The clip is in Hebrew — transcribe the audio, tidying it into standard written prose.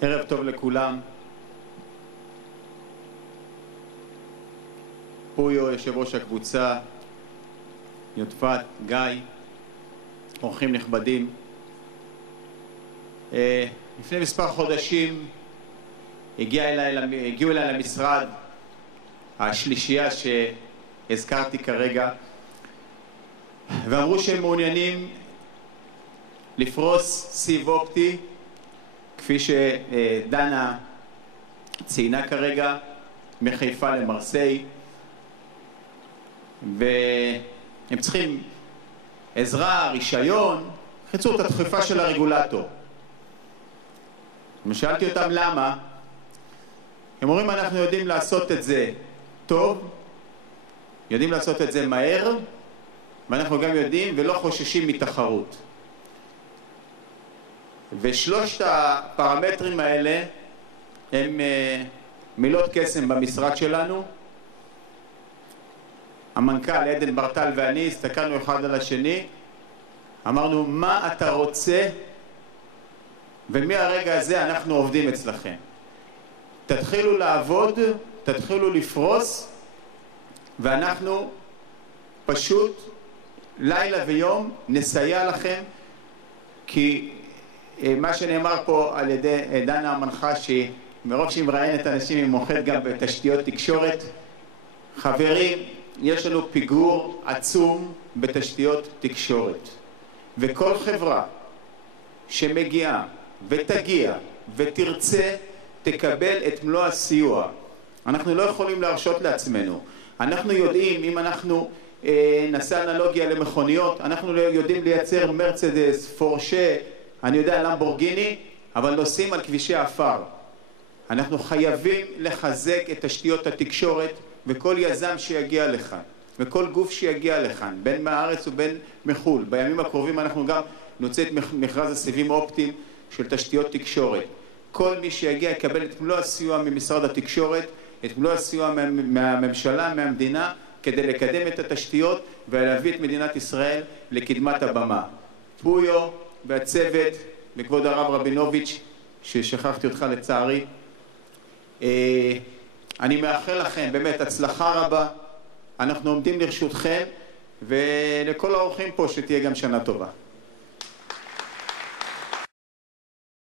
ערב טוב לכולם. פויו, יושב ראש הקבוצה, יודפת, גיא, אורחים נכבדים. לפני מספר חודשים הגיעו אליי למשרד השלישייה שהזכרתי כרגע, ואמרו שהם מעוניינים לפרוס סיב אופטי, כפי שדנה ציינה כרגע, מחיפה למרסיי, והם צריכים עזרה, רישיון, חיצור את הדחיפה של הרגולטור. ושאלתי אותם למה. הם אומרים, אנחנו יודעים לעשות את זה טוב, יודעים לעשות את זה מהר, ואנחנו גם יודעים ולא חוששים מתחרות. ושלושת הפרמטרים האלה הם מילות קסם במשרד שלנו. המנכ"ל עדן ברטל ואני הסתכלנו אחד על השני, אמרנו, מה אתה רוצה? ומהרגע הזה אנחנו עובדים אצלכם. תתחילו לעבוד, תתחילו לפרוס, ואנחנו פשוט לילה ויום נסייע לכם, כי מה שנאמר פה על ידי דנה המנחה, שמרוב שהיא מראיינת אנשים היא מוחדת גם בתשתיות תקשורת. חברים, יש לנו פיגור עצום בתשתיות תקשורת, וכל חברה שמגיעה ותגיע ותרצה תקבל את מלוא הסיוע. אנחנו לא יכולים להרשות לעצמנו. אנחנו יודעים, אם אנחנו נעשה אנלוגיה למכוניות, אנחנו יודעים לייצר מרצדס, פורשה, אני יודע, למבורגיני, אבל נוסעים על כבישי האפר. אנחנו חייבים לחזק את תשתיות התקשורת, וכל יזם שיגיע לכאן, וכל גוף שיגיע לכאן, בין מהארץ ובין מחול. בימים הקרובים אנחנו גם נוצא את מכרז הסיבים אופטיים של תשתיות תקשורת. כל מי שיגיע יקבל את מלוא הסיוע ממשרד התקשורת, את מלוא הסיוע מהממשלה, מהמדינה, כדי לקדם את התשתיות ולהביא את מדינת ישראל לקדמת הבמה. פויו והצוות, וכבוד הרב רבינוביץ', ששכחתי אותך לצערי, אני מאחל לכם באמת הצלחה רבה. אנחנו עומדים לרשותכם, ולכל האורחים פה שתהיה גם שנה טובה.